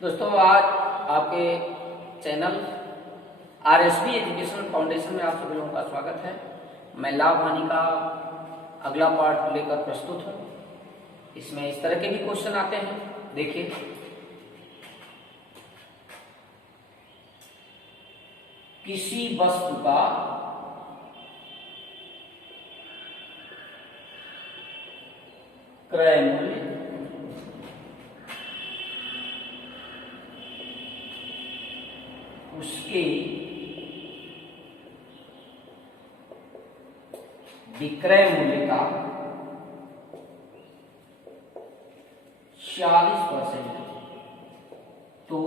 दोस्तों, आज आपके चैनल आरएसबी एजुकेशनल फाउंडेशन में आप सभी लोगों का स्वागत है। मैं लाभ हानि का अगला पार्ट लेकर प्रस्तुत हूँ। इसमें इस तरह के भी क्वेश्चन आते हैं। देखिए, किसी वस्तु का क्रय मूल्य उसके विक्रय मूल्य का 40% तो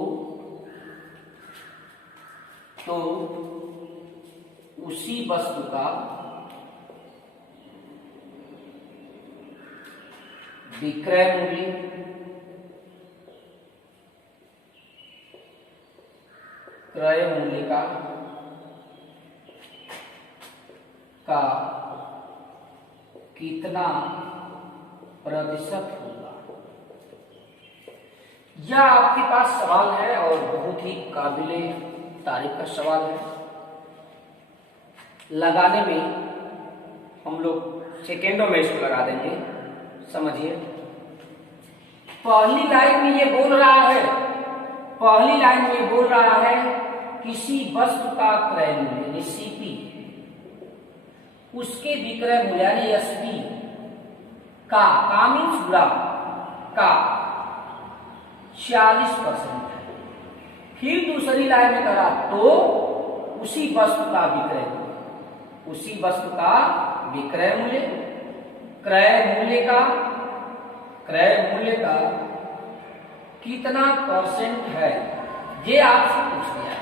उसी वस्तु का विक्रय मूल्य क्रय मूल्य का कितना प्रतिशत होगा। यह आपके पास सवाल है और बहुत ही काबिले तारीफ का सवाल है। लगाने में हम लोग सेकेंडों में इसको लगा देंगे। समझिए, पहली लाइन में ये बोल रहा है किसी वस्तु का क्रय मूल्य यानी सीपी, उसके विक्रय मूल्य यानी एसपी का का 40% है। फिर दूसरी लाइन में करा तो उसी वस्तु का विक्रय मूल्य क्रय मूल्य का कितना परसेंट है, ये आपसे पूछ लिया है।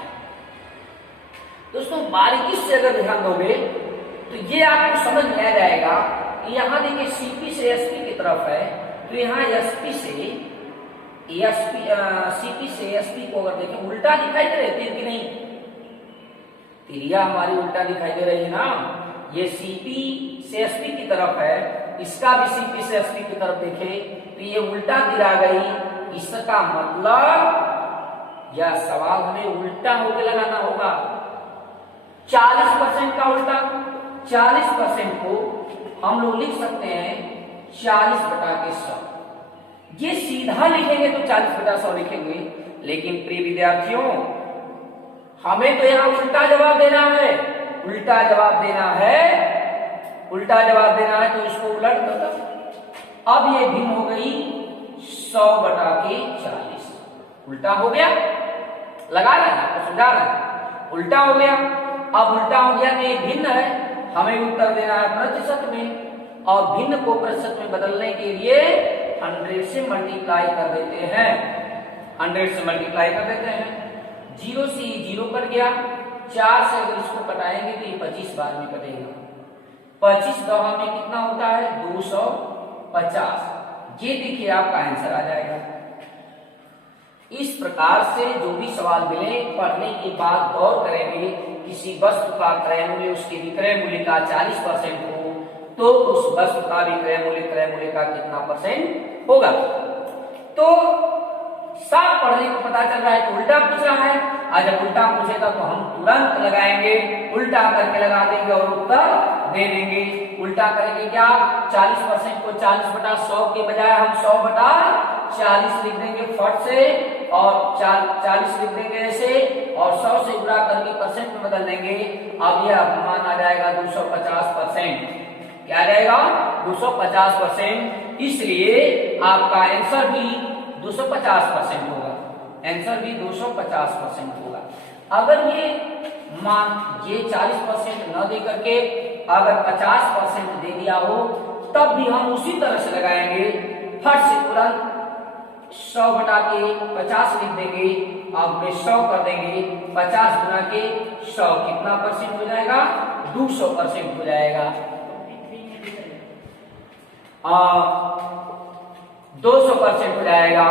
दोस्तों, बारीकी से अगर ध्यान दोगे तो ये आपको समझ में आ जाएगा कि यहाँ देखिए सीपी से एसपी की तरफ है, तो यहाँ सीपी से एसपी को अगर देखें उल्टा दिखाई दे रहे थे कि नहीं? तिरिया हमारी उल्टा दिखाई दे रही है ना। ये सीपी से एसपी की तरफ है, इसका भी सीपी से एसपी की तरफ देखे तो ये उल्टा गिरा गई। इसका मतलब यह सवाल हमें उल्टा होकर लगाना होगा। 40% का उल्टा 40% को हम लोग लिख सकते हैं 40/100। ये सीधा लिखेंगे तो 40/100 लिखेंगे, लेकिन प्रिय विद्यार्थियों हमें तो यहाँ उल्टा जवाब देना है। तो इसको उलट कर दो। अब ये भिन्न हो गई 100/40। उल्टा हो गया, लगा रहे हैं आपको समझा रहे हैं। उल्टा हो गया, अब उल्टा हो गया तो ये भिन्न है, हमें उत्तर देना है प्रतिशत में, और भिन्न को प्रतिशत में बदलने के लिए 100 से मल्टीप्लाई कर देते हैं। 0 से 0 कट गया, 4 से अगर इसको कटाएंगे तो ये 25 बार में कटेगा। 25 दफा में कितना होता है? 250। ये देखिए आपका आंसर आ जाएगा। इस प्रकार से जो भी सवाल मिले पढ़ने के बाद गौर करेंगे। किसी वस्तु का क्रय मूल्य उसके विक्रय मूल्य का 40% हो तो उस वस्तु का विक्रय मूल्य क्रय मूल्य का कितना परसेंट होगा। तो साफ पढ़ने को पता चल रहा है कि उल्टा पूछ रहा है। आज जब उल्टा पूछेगा तो हम तुरंत लगाएंगे, उल्टा करके लगा देंगे और उत्तर दे देंगे। उल्टा करेंगे क्या? 40% को 40/100 के बजाय हम 100/40 लिख देंगे फट से, और 40 लिख देंगे ऐसे, और 100 से गुणा करके परसेंट में बदल देंगे। अब यह मान आ जाएगा 250%। क्या आ जाएगा? 250%। इसलिए आपका आंसर भी 250% होगा। 250% होगा। अगर ये 40% न दे करके अगर 50% दे दिया हो तब भी हम उसी तरह से लगाएंगे। फट से तुरंत 100/50 लिख देंगे, अब में 100 कर देंगे। 50 गुना के 100 कितना परसेंट हो जाएगा? 200% हो जाएगा। 200% हो जाएगा।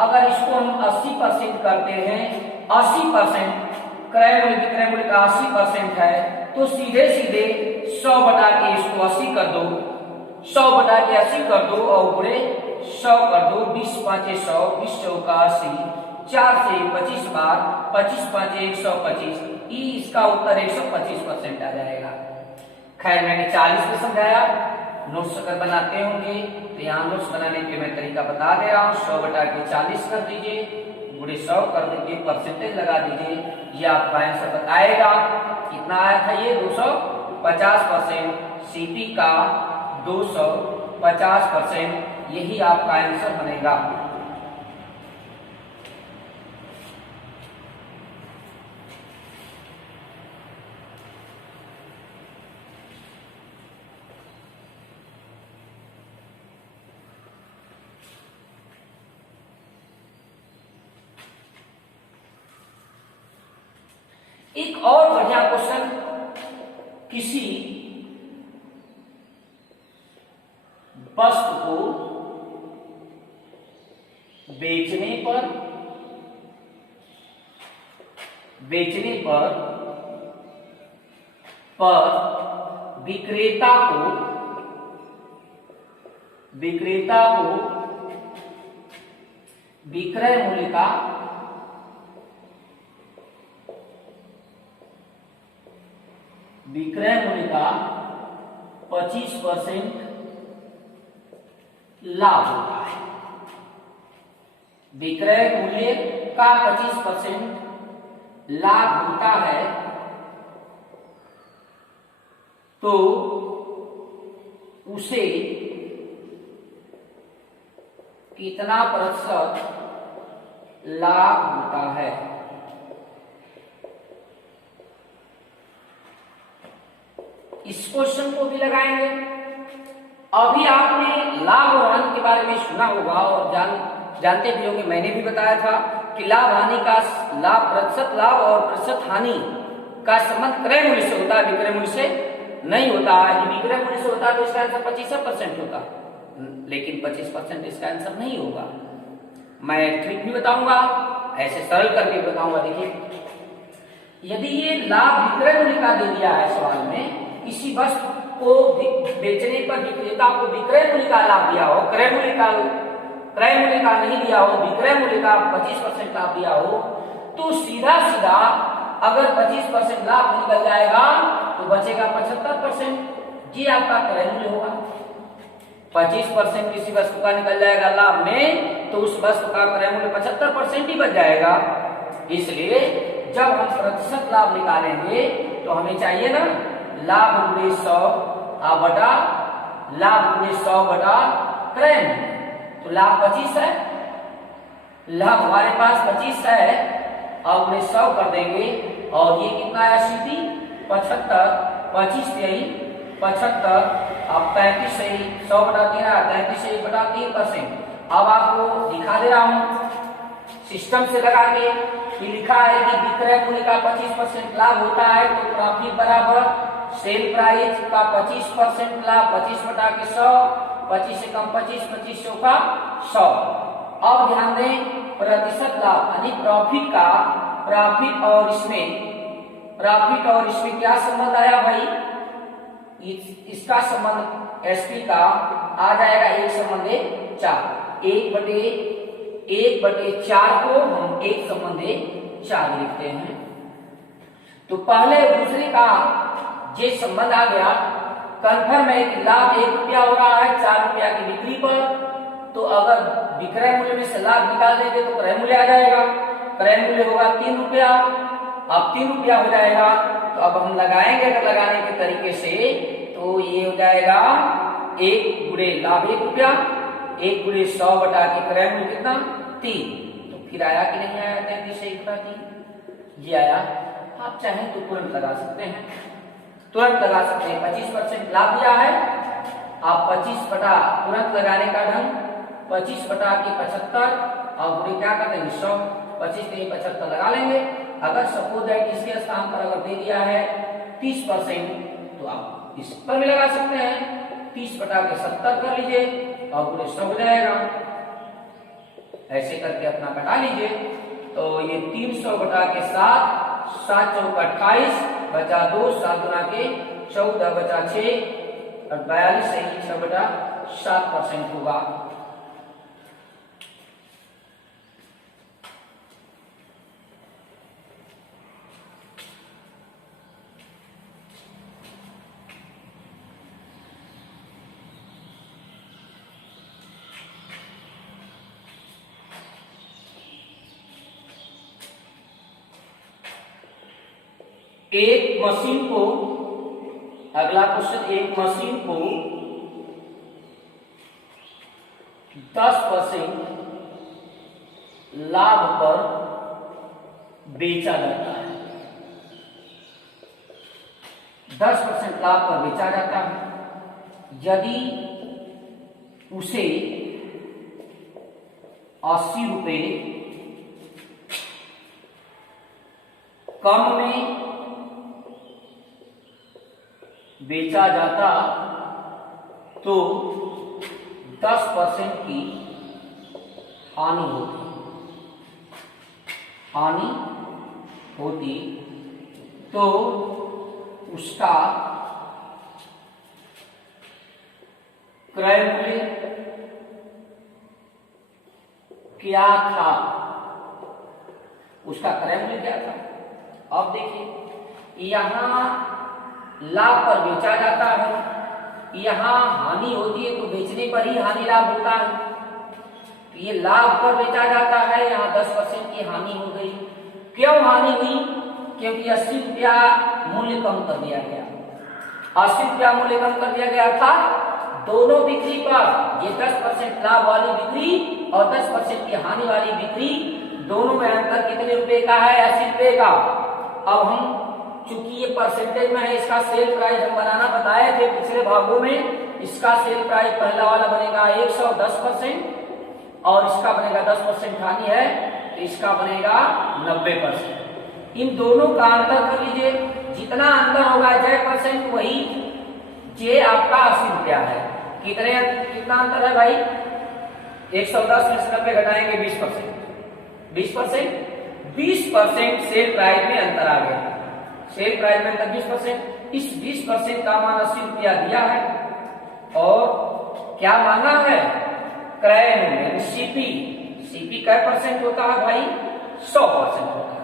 अगर इसको हम 80% करते हैं, 80% क्रय मूल्य विक्रय मूल्य का 80% है, तो सीधे 100/के इसको 80 कर दो, 100/80 कर दो और पूरे 100 कर दो, 20 × 5 = 100, 20 × 80 4 से 25 बार, 25 5 125, इसका उत्तर 125% आ जाएगा। खैर मैंने 40 में समझाया, नोट्स अगर बनाते होंगे तो यहाँ नोट्स बनाने के मैं तरीका बता दे रहा हूँ। 100/40 कर दीजिए, गुणे 100 कर दीजिए, परसेंटेज लगा दीजिए, ये आपका आंसर बताएगा कितना आया था। ये 250%, सीपी का 250%, यही आपका आंसर बनेगा। एक और बढ़िया क्वेश्चन, किसी वस्तु को बेचने पर विक्रेता को विक्रय मूल्य का 25% लाभ होता है। विक्रय मूल्य का 25% लाभ होता है तो उसे कितना प्रतिशत लाभ होता है। इस क्वेश्चन को भी लगाएंगे। अभी आपने लाभ और हानि के बारे में सुना होगा और जानते भी होंगे, मैंने भी बताया था कि लाभ हानि का लाभ, प्रतिशत लाभ और प्रतिशत हानि का संबंध क्रय मूल्य से होता है, विक्रय मूल्य से नहीं होता है। विक्रय मूल्य से होता है तो इसका आंसर 25% होता, लेकिन 25% इसका आंसर नहीं होगा। मैं ट्रिक भी बताऊंगा, ऐसे सरल करके बताऊंगा। देखिए, यदि ये लाभ विक्रय मूल्य का दे दिया है सवाल में, किसी वस्तु को बेचने पर विक्रेता को विक्रय मूल्य का लाभ दिया हो, क्रय मूल्य का नहीं दिया हो, विक्रय मूल्य का 25% लाभ दिया हो, तो सीधा सीधा अगर 25% लाभ निकल जाएगा तो बचेगा 75%, ये आपका क्रय मूल्य होगा। 25% किसी वस्तु का निकल जाएगा लाभ में, तो उस वस्तु का क्रय मूल्य 75% ही बच जाएगा। इसलिए जब हम प्रतिशत लाभ निकालेंगे तो हमें चाहिए ना लाभ गुणे 100 बटा लाभ गुणे 100 बटा क्रय मूल्य। तो लाभ 25 है, लाभ हमारे पास 25 है, अब गुणे 100 कर देंगे और ये कितना आया सीपी 75, 25 तेई 75, अब 35 से 100 बटा 3 33 से 1 बटा 3%। अब आपको दिखा दे रहा हूं सिस्टम से लगा के कि लिखा है कि विक्रय मूल्य का 25% लाभ होता है तो प्रॉफिट बराबर सेल प्राइस का 25% लाभ, 25 बटा के 100, 25 से कम 25, 25 का 100। अब ध्यान दें, प्रतिशत लाभ यानी प्रॉफिट और इसमें क्या संबंध आया भाई, इसका संबंध एसपी का आ जाएगा 1/4। 1/4 को हम 1/4 लिखते हैं। तो पहले दूसरे का ये संबंध आ गया। कन्फर्म है कि लाभ 1 रुपया हो रहा है 4 रुपया की बिक्री पर, तो अगर विक्रय मूल्य में से लाभ निकाल देंगे तो क्रय मूल्य आ जाएगा। क्रय मूल्य होगा 3 रुपया, अब 3 रुपया हो जाएगा। तो अब हम लगाएंगे, अगर लगाने के तरीके से तो ये हो जाएगा 1 गुणे लाभ 1 रुपया, 1 गुणे 100 बटा के क्रय मूल्य कितना 3। तो फिर आया कि नहीं आया 33 से 1 बटा 3, ये आया। आप चाहें तो तुरंत लगा सकते हैं, तुरंत लगा सकते हैं। 25% लाभ दिया है, आप 25 बटा तुरंत लगाने का ढंग 25 बटा के 75 और गुणे क्या कर देंगे 100, 25 के 75 लगा लेंगे। अगर सपोज दैट इसके स्थान पर अगर दे दिया है 30% तो आप इस पर भी लगा सकते हैं, 30 बटा के 70 कर लीजिए और गुणे 100 हो जाएगा। ऐसे करके अपना बटा लीजिए। तो ये 300 बटा के 7, 7 चौक 28 बचा 2, 7 गुना के 14 बचा 6 और 42 से 6 बटा 7% होगा। एक मशीन को, अगला क्वेश्चन, एक मशीन को 10% लाभ पर बेचा जाता है। 10% लाभ पर बेचा जाता है। यदि उसे 80 रुपये कम में बेचा जाता तो 10% की हानि होती तो उसका क्रय मूल्य क्या था? उसका क्रय मूल्य क्या था? अब देखिए, यहां लाभ पर बेचा जाता है, यहां हानि होती है, तो बेचने पर ही हानि लाभ होता है। ये लाभ पर बेचा जाता है, यहाँ 10% की हानि हो गई। क्यों हानि हुई? क्योंकि 80 रुपया मूल्य कम कर दिया गया। 80 रुपया मूल्य कम कर दिया गया था। दोनों बिक्री पर, ये 10% लाभ वाली बिक्री और 10% की हानि वाली बिक्री, दोनों में अंतर कितने रुपए का है? 80 रुपए का। अब हम, चूंकि ये परसेंटेज में है, इसका सेल प्राइस हम बनाना बताए थे पिछले भागों में। इसका सेल प्राइस पहला वाला बनेगा 110% और इसका बनेगा 10% हानि है, तो इसका बनेगा 90%। इन दोनों का अंतर कर लीजिए, जितना अंतर होगा J% वही जे आपका 80 रुपया है। कितना अंतर है भाई? 110 में से 90 घटाएंगे 20% सेल प्राइस में अंतर आ गया। सेल प्राइस में अंतर 20%। इस 20% का मान 80 रुपया दिया है और क्या मांगा है? क्रय मूल्य, सीपी क्या परसेंट होता है भाई? 100% होता है।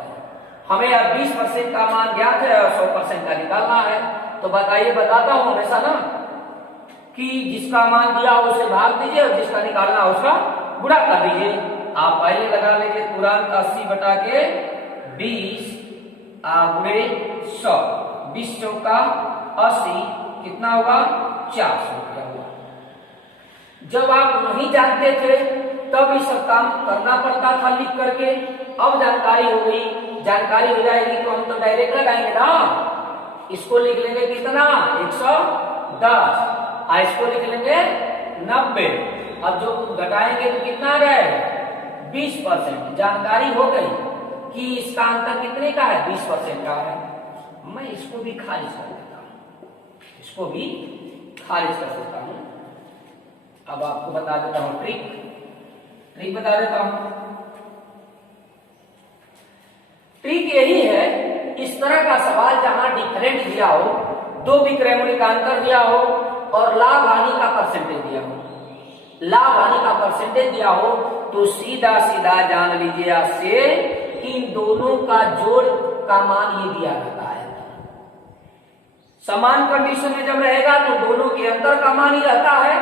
हमें अब 20% का मान ज्ञात है और 100% का निकालना है। तो बताइए, बताता हूं हमेशा ना कि जिसका मान दिया हो उसे भाग दीजिए और जिसका निकालना हो उसका गुणा कर दीजिए। आप पहले लगा लीजिए तुरंत 80 बटा के 20 गुणे 100, 20 चौका 80, कितना होगा? 400 रुपया हुआ। जब आप नहीं जानते थे तब ये सब काम करना पड़ता था लिख करके। अब जानकारी हो गई, जानकारी हो जाएगी तो हम तो डायरेक्ट लगाएंगे ना। इसको लिख लेंगे कितना? 110, इसको लिख लेंगे 90। अब जो घटाएंगे तो कितना आ जाएगा? 20%। जानकारी हो गई कि इसका अंतर कितने का है? 20% का है। मैं इसको भी खारिज कर देता हूं, इसको भी खारिज कर देता हूं। अब आपको बता देता हूं ट्रिक बता देता हूं। ट्रिक यही है, इस तरह का सवाल जहां डिफरेंट दिया हो, दो विक्रय मूल्य का अंतर दिया हो और लाभ हानि का परसेंटेज दिया हो, लाभ हानि का परसेंटेज दिया हो, तो सीधा सीधा जान लीजिए आपसे कि इन दोनों का जोड़ का मान ये दिया जाता है। समान कंडीशन में जब रहेगा तो दोनों के अंतर का मान ही रहता है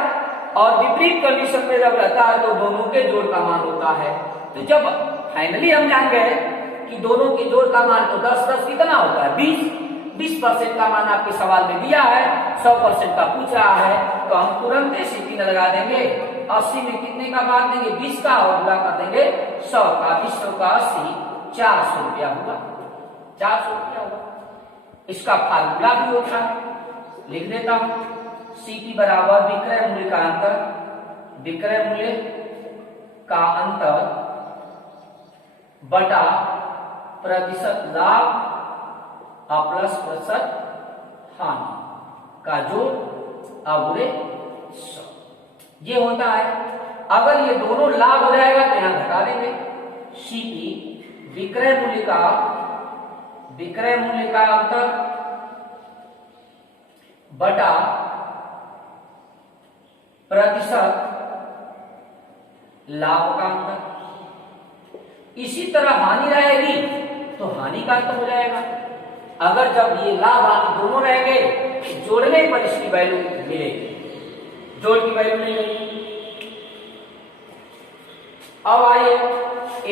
और विपरीत कंडीशन में जब रहता है तो दोनों के जोड़ का मान होता है। तो जब फाइनली हम जान गए कि दोनों के जोड़ का मान तो 10 कितना होता है? 20% का मान आपके सवाल में दिया है, 100% का पूछ रहा है, तो हम तुरंत सीपी लगा देंगे। 80 में कितने का बांट देंगे? 20 का, और गुणा कर देंगे 100 का। 20 का 80, 400 रुपया हुआ। 400 रुपया हुआ। इसका फार्मूला भी होता है, लिख देता हूं। सीपी बराबर विक्रय मूल्य का अंतर, विक्रय मूल्य का अंतर बटा प्रतिशत लाभ प्लस प्रतिशत हानि का जोड़ गुणे 100, ये होता है। अगर ये दोनों लाभ हो जाएगा तो यहां घटा देंगे। सीपी विक्रय मूल्य का अंतर बटा प्रतिशत लाभ का अंतर। इसी तरह हानि रहेगी तो हानि का अंतर हो जाएगा। अगर जब ये लाभ हानि दोनों रहेंगे तो जोड़ने पर इसकी वैल्यू मिलेगी, जोड़ की वैल्यू नहीं मिलेगी। अब आइए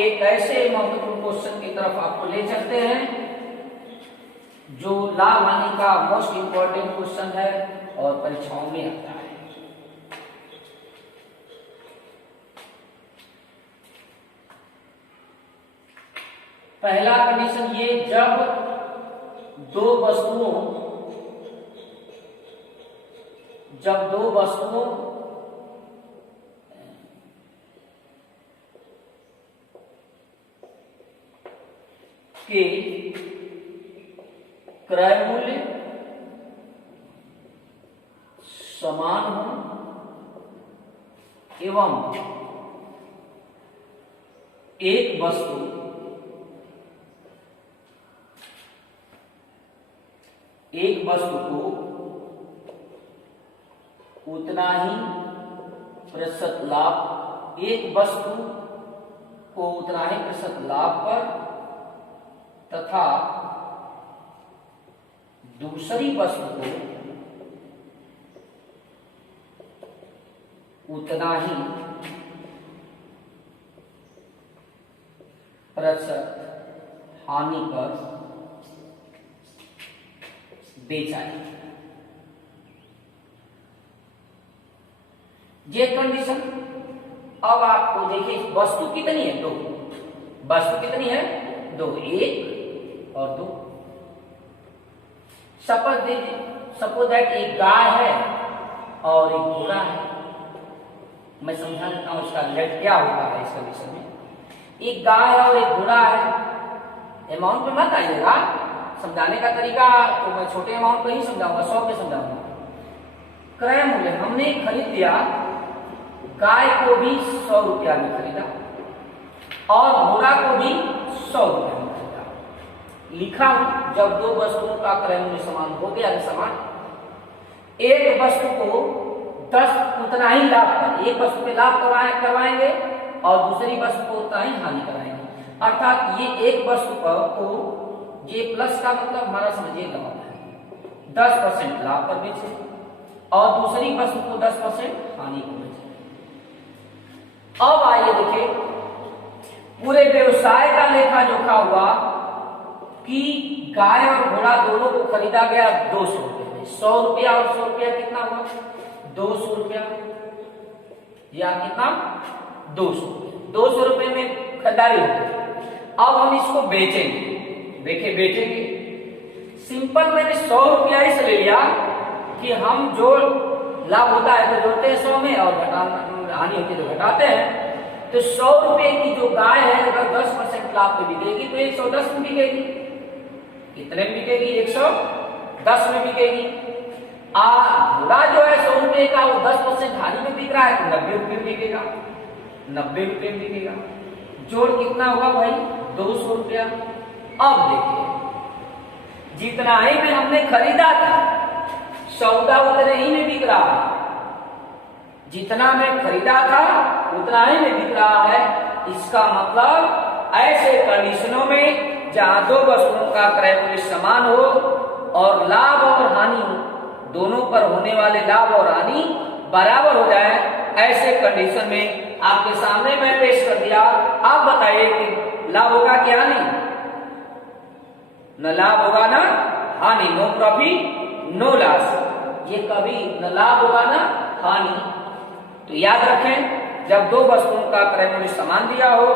एक ऐसे महत्वपूर्ण क्वेश्चन की तरफ आपको ले चलते हैं जो लाभ हानि का मोस्ट इंपॉर्टेंट क्वेश्चन है और परीक्षाओं में आता है। पहला कंडीशन ये, जब दो वस्तुओं के क्रय मूल्य समान हो एवं एक वस्तु को उतना ही प्रतिशत लाभ, एक वस्तु को उतना ही प्रतिशत लाभ पर तथा दूसरी वस्तु को उतना ही प्रतिशत हानि पर बेचा जाए। ये कंडीशन। अब आपको देखिए वस्तु कितनी है, दो। वस्तु कितनी है, दो, एक और दो। सपोज दैट एक गाय है और एक घोड़ा है। मैं समझा देता हूं इसका रिजल्ट क्या होता है इस कंडीशन में। एक गाय और एक घोड़ा है। अमाउंट पे मत आइएगा, समझाने का तरीका तो मैं छोटे अमाउंट पे ही समझाऊंगा, 100 पे समझाऊंगा। क्रय मूल्य हमने खरीद लिया, गाय को भी 100 रुपया में खरीदा और घोड़ा को भी 100 रुपया में खरीदा। लिखा हूं, जब दो वस्तुओं का क्रय मूल्य समान हो गया, समान, एक वस्तु को 10 उतना ही लाभ पर, एक वस्तु पे लाभ करवाएंगे और दूसरी वस्तु को उतना ही हानि कराएंगे। अर्थात ये एक वस्तु को, ये प्लस का मतलब हमारा समझिए लाभ है, 10% लाभ पर बेचे और दूसरी वस्तु को 10% हानि को बेचे। अब आइए देखिए पूरे व्यवसाय का लेखा जोखा हुआ कि गाय और घोड़ा दोनों को खरीदा गया 200 रुपये में। 100 रुपया और 100 रुपया कितना हुआ, 200 रुपया, या कितना, 200 रुपये में खरीदारी हो गई। अब हम इसको बेचेंगे, देखिए बेचेंगे। सिंपल मैंने 100 रुपया से ले लिया कि हम जो लाभ होता है तो जोड़ते हैं 100 में और हानि होती है तो घटाते हैं। तो 100 रुपए की जो गाय है अगर 10% लाभ पे बिकेगी तो 110 में बिकेगी। कितने में बिकेगी, 110 में बिकेगी। घोड़ा जो है 100 रुपए का, वो 10% हानि में बिक रहा है तो 90 रुपए में बिकेगा, 90 रुपए में बिकेगा। जोड़ कितना होगा भाई, 200 रुपया। अब देखिए जितना ही में हमने खरीदा था सौदा उतने ही में बिक रहा है, जितना में खरीदा था उतना ही में बिक रहा है। इसका मतलब ऐसे कंडीशनों में जहां दो वस्तुओं का क्रय मूल्य समान हो और लाभ और हानि दोनों पर होने वाले लाभ और हानि बराबर हो जाए, ऐसे कंडीशन में आपके सामने मैं पेश कर दिया। आप बताइए कि लाभ होगा कि हानि? न लाभ होगा ना हानि, नो प्रॉफिट नो लॉस। ये कभी न लाभ होगा ना हानि। तो याद रखें, जब दो वस्तुओं का क्रय मूल्य समान दिया हो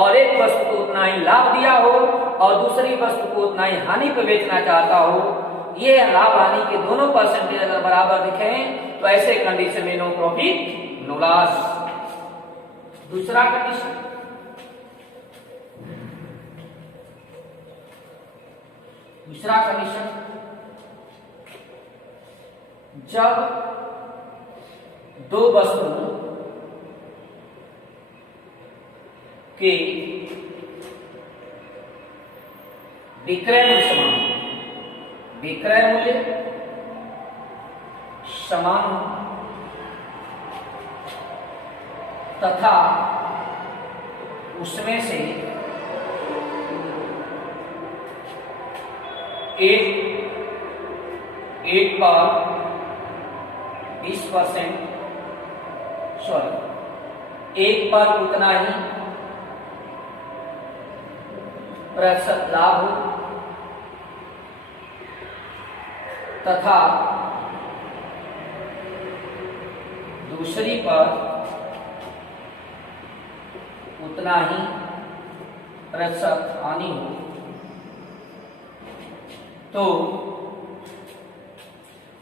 और एक वस्तु को उतना ही लाभ दिया हो और दूसरी वस्तु को उतना ही हानि पे बेचना चाहता हो, ये लाभ हानि के दोनों परसेंटेज अगर बराबर दिखें तो ऐसे कंडीशन में नो प्रॉफिट नो लॉस। दूसरा कंडीशन, जब दो वस्तुओं के विक्रय मूल्य समान तथा उसमें से एक पर 20%, एक पर उतना ही प्रतिशत लाभ हो तथा दूसरी पर उतना ही प्रतिशत हानि हो तो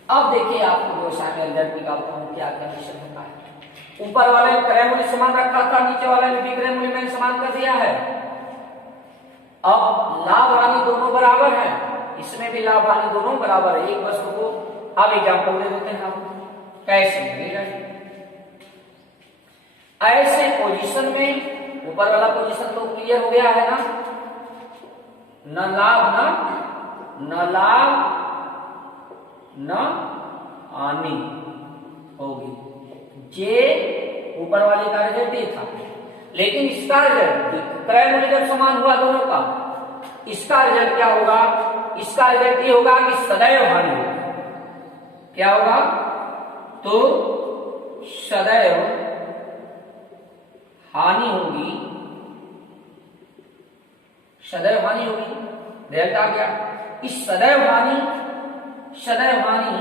अब देखिए आपको व्यवसाय में रिजल्ट निकालता हूं क्या कंडीशन होता है। ऊपर वाले क्रय मूल्य समान रखा था, नीचे वाले में विक्रय मूल्य मैंने समान कर दिया है। अब लाभ हानि दोनों बराबर है, इसमें भी लाभ हानि दोनों बराबर है। एक वस्तु को अब एग्जांपल दे देते हैं हम कैसे मिलेगा। ऐसे पोजीशन में ऊपर वाला पोजीशन तो क्लियर हो गया है ना, न लाभ न हानि होगी। जे ऊपर वाले का रिजल्ट ये था, लेकिन इसका रिजल्ट क्रय मूल्य जब समान हुआ दोनों का, इसका रिजल्ट क्या होगा? इसका रिजल्ट ये होगा कि सदैव हानि होगी। क्या होगा? तो सदैव हानि होगी, सदैव हानि होगी। रिजल्ट आ गया। इस सदैव हानि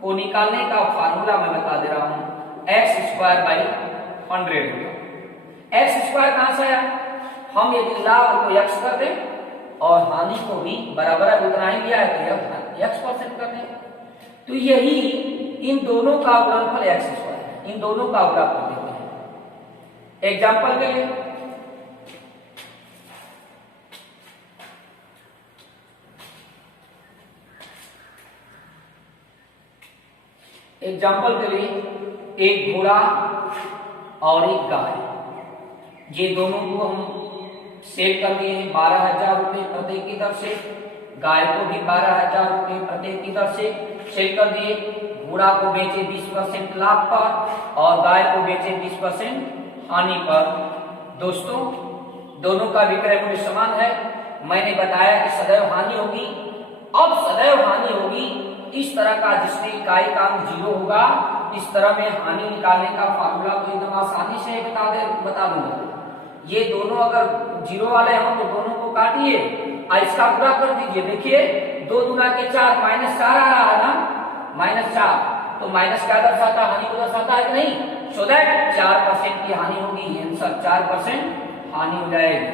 को निकालने का फार्मूला मैं बता दे रहा हूं, x² बाई 100 होगा। x² कहां से आया? हम यदि लाभ को x कर दें और हानि को भी बराबर उतना ही लिया है तो यह x% कर दें, तो यही इन दोनों का गुणनफल x² है। इन दोनों का गुणनफल देते हैं एग्जाम्पल के लिए। एग्जाम्पल के लिए एक घोड़ा और एक गाय, ये दोनों को हम सेल कर दिए हैं 12,000 रुपए प्रत्येक की दर से। गाय को भी 12,000 रुपए प्रत्येक की दर से सेल कर दिए। घोड़ा को बेचे 20% लाभ पर और गाय को बेचे 20% हानि पर। दोस्तों दोनों का विक्रय मूल्य समान है। मैंने बताया कि सदैव हानि होगी। अब सदैव हानि होगी इस तरह का जिसमें इकाई काम 0 होगा, इस तरह में हानि निकालने का फार्मूला तो एकदम आसानी से बता दूंगा। ये दोनों अगर 0 वाले हम तो दोनों को काटिए और इसका पूरा कर दीजिए। देखिए 2 दूना के 4 -4 आ रहा है ना, -4 तो माइनस क्या दर्शाता? हानि को दर्शाता है कि नहीं? सो दैट 4% की हानि होगी। आंसर 4% हानि हो जाएगी।